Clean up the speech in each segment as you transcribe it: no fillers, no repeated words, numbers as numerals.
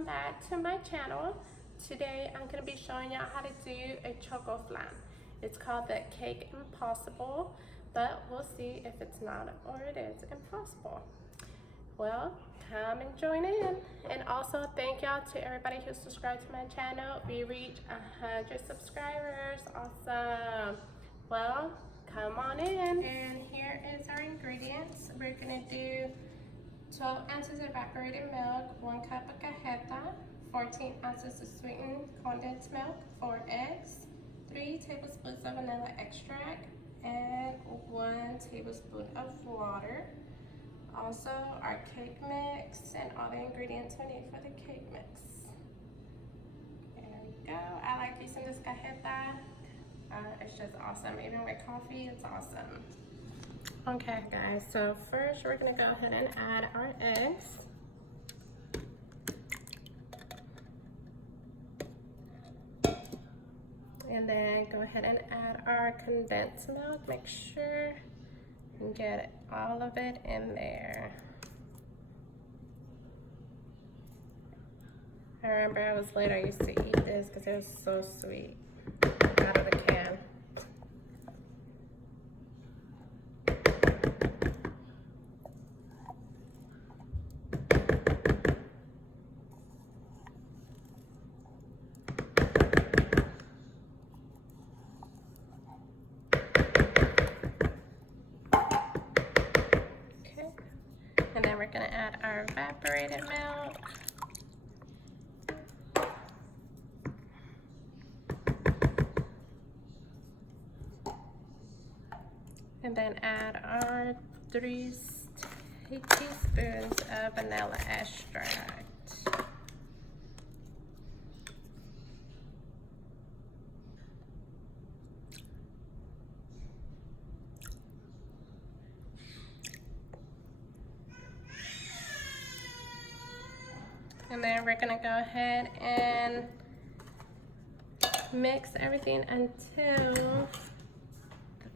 welcome back to my channel. Today I'm going to be showing y'all how to do a Chocoflan. It's called the Cake Impossible, but we'll see if it's not or it is impossible. Well, come and join in. And also thank y'all to everybody who subscribed to my channel. We reached 100 subscribers. Awesome. Well, come on in. And here is our ingredients. We're going to do 12 ounces evaporated milk, 1 cup of cajeta, 14 ounces of sweetened condensed milk, 4 eggs, 3 tablespoons of vanilla extract, and 1 tablespoon of water. Also our cake mix and all the ingredients we need for the cake mix. There we go. I like using this cajeta. It's just awesome. Even with coffee, it's awesome. Okay guys, so first we're gonna go ahead and add our eggs. And then go ahead and add our condensed milk. Make sure you get all of it in there. I remember I was little, I used to eat this because it was so sweet out of the can. And then we're going to add our evaporated milk. And then add our 3 teaspoons of vanilla extract. And then we're gonna go ahead and mix everything until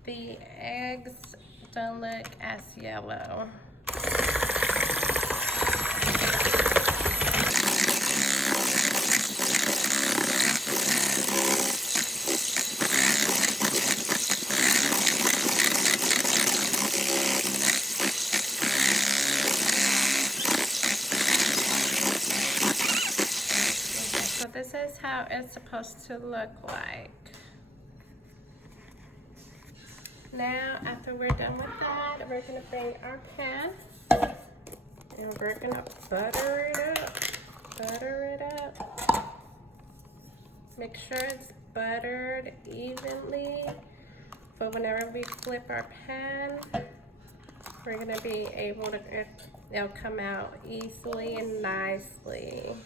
the eggs don't look as yellow. This is how it's supposed to look like. Now, after we're done with that, we're gonna bring our pan and we're gonna butter it up. Butter it up. Make sure it's buttered evenly. But whenever we flip our pan, we're gonna be able to, it'll come out easily and nicely.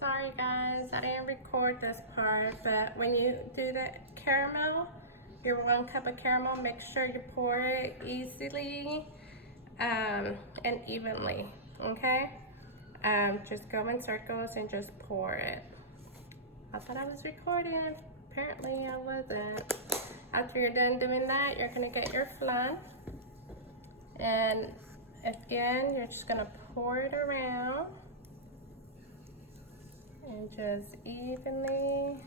Sorry guys, I didn't record this part, but when you do the caramel, your 1 cup of caramel, make sure you pour it easily and evenly, okay? Just go in circles and just pour it. I thought I was recording, apparently I wasn't. After you're done doing that, you're gonna get your flan. And again, you're just gonna pour it around and just evenly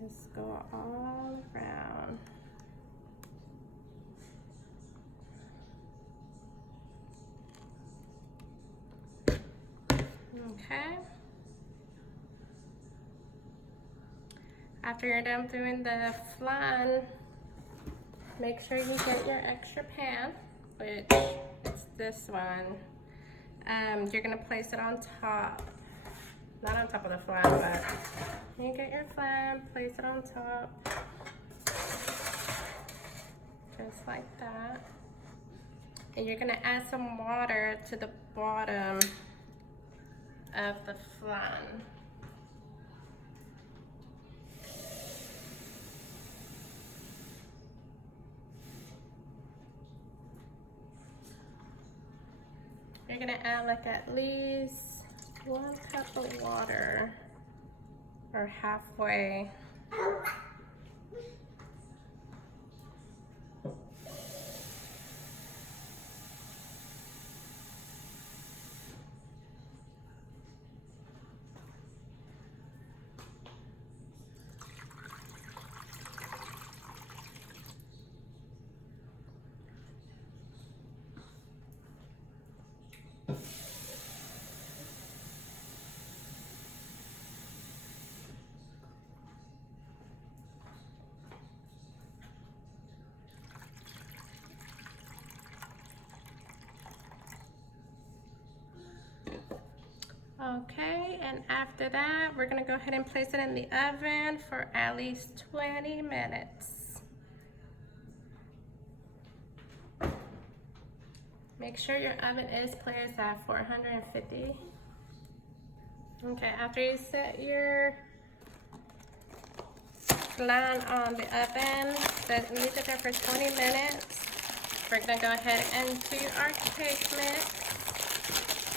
just go all around. Okay. After you're done doing the flan, make sure you get your extra pan, which is this one. You're gonna place it on top, not on top of the flan, but you get your flan, place it on top, just like that. And you're gonna add some water to the bottom of the flan. You're gonna add like at least 1 cup of water, or halfway. Okay, and after that, we're gonna go ahead and place it in the oven for at least 20 minutes. Make sure your oven is placed at 450. Okay, after you set your flan on the oven, leave it there for 20 minutes. We're gonna go ahead and do our cake mix.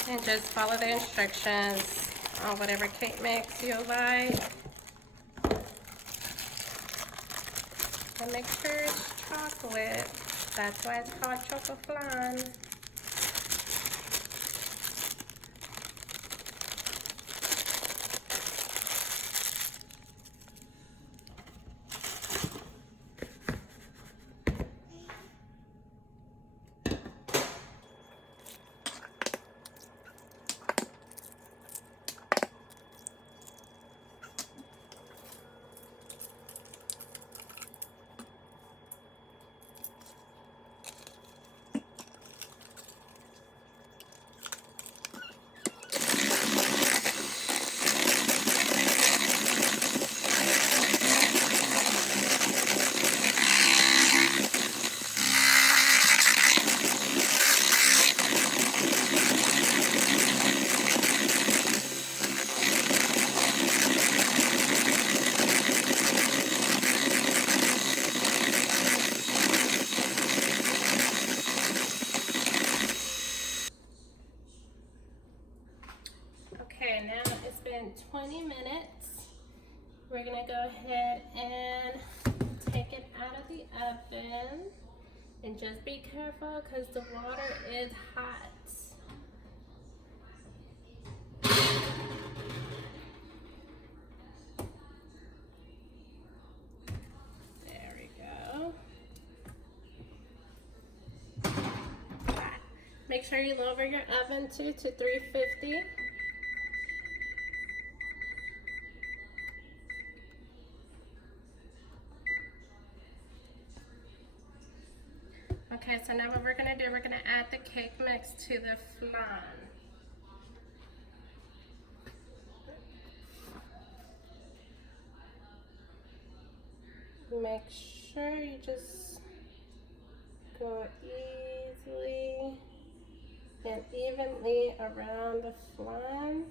And just follow the instructions on whatever cake mix you like. And make sure it's chocolate. That's why it's called Chocoflan. Okay, now it's been 20 minutes. We're gonna go ahead and take it out of the oven. And just be careful because the water is hot. There we go. Make sure you lower your oven to 350. Okay, so now what we're gonna do, we're gonna add the cake mix to the flan. Make sure you just go easily and evenly around the flan.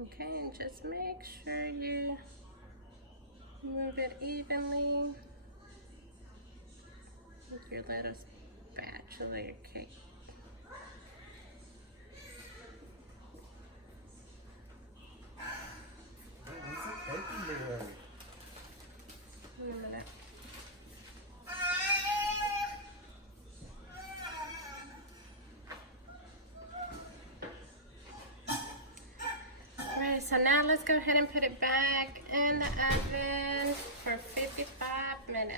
Okay, and just make sure you move it evenly with your little spatula, your cake. What's the cake doing? Wait a minute. Alright, so now let's go ahead and put it back in the oven for 55 minutes.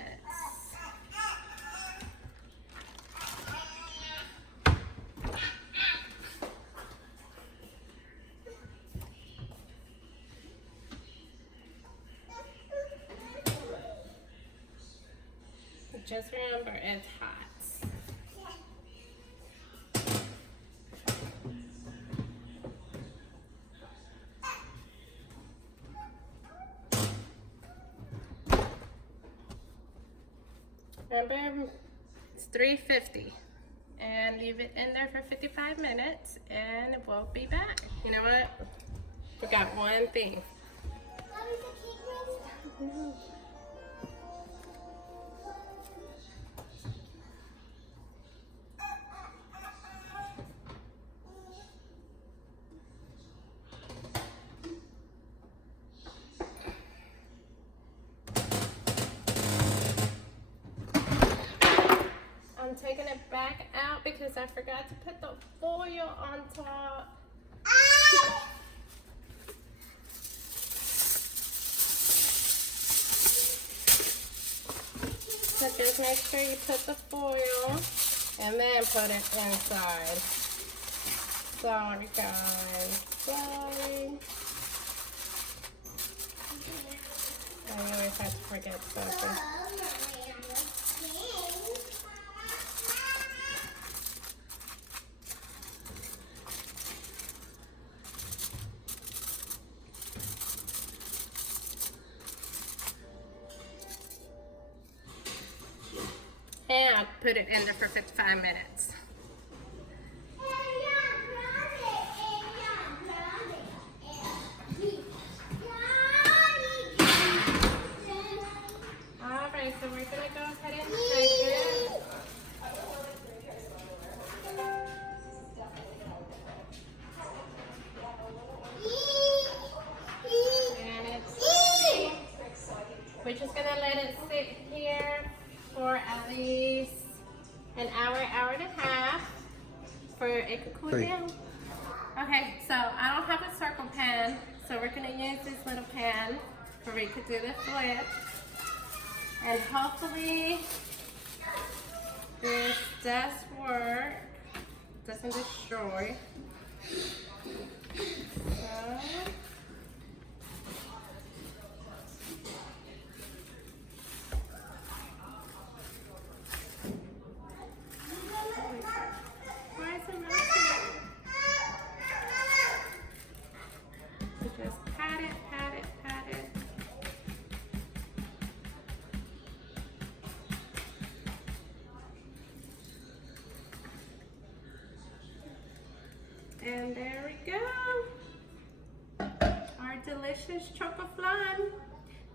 Just remember, it's hot. Remember, it's 350, and leave it in there for 55 minutes, and we'll be back. You know what? Forgot one thing. No. I'm taking it back out because I forgot to put the foil on top. So just make sure you put the foil and then put it inside. Sorry guys, sorry. I always have to forget something. And I'll put it in there for 55 minutes. Alright, so we're gonna go ahead and take it. And it's ready. We're just gonna let it sit here for at least an hour, hour and a half for it to cool down. Okay, so I don't have a circle pan, so we're gonna use this little pan where we could do the flip. And hopefully this does work, doesn't destroy. So, why is it not here? So just pat it, pat it, pat it. And there we go. Our delicious Chocoflan.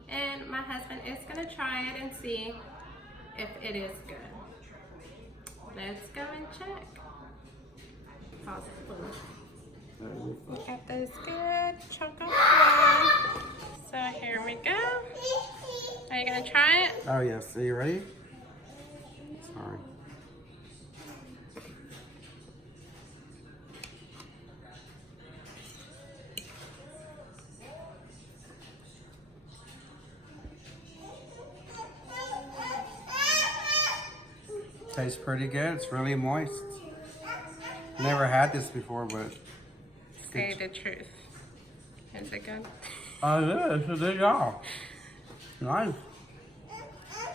And my husband is gonna try it and see if it is good. Let's go and check. Pause it, boom. Look at this good Chocoflan. So here we go. Are you gonna try it? Oh yes, are you ready? Sorry. Tastes pretty good. It's really moist. Never had this before, but Say the truth. Is it good? oh yeah, it's a good job. Nice.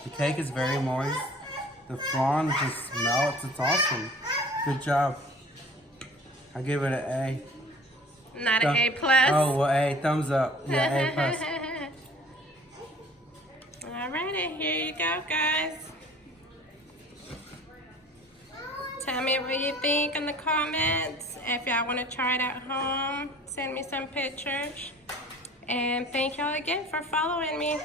The cake is very moist. The flan just melts. It's awesome. Good job. I give it an A. Not an A plus. Oh well, A. Thumbs up. Yeah, A plus. Alrighty, here you go, guys. Tell me what you think in the comments. If y'all want to try it at home, send me some pictures. And thank y'all again for following me.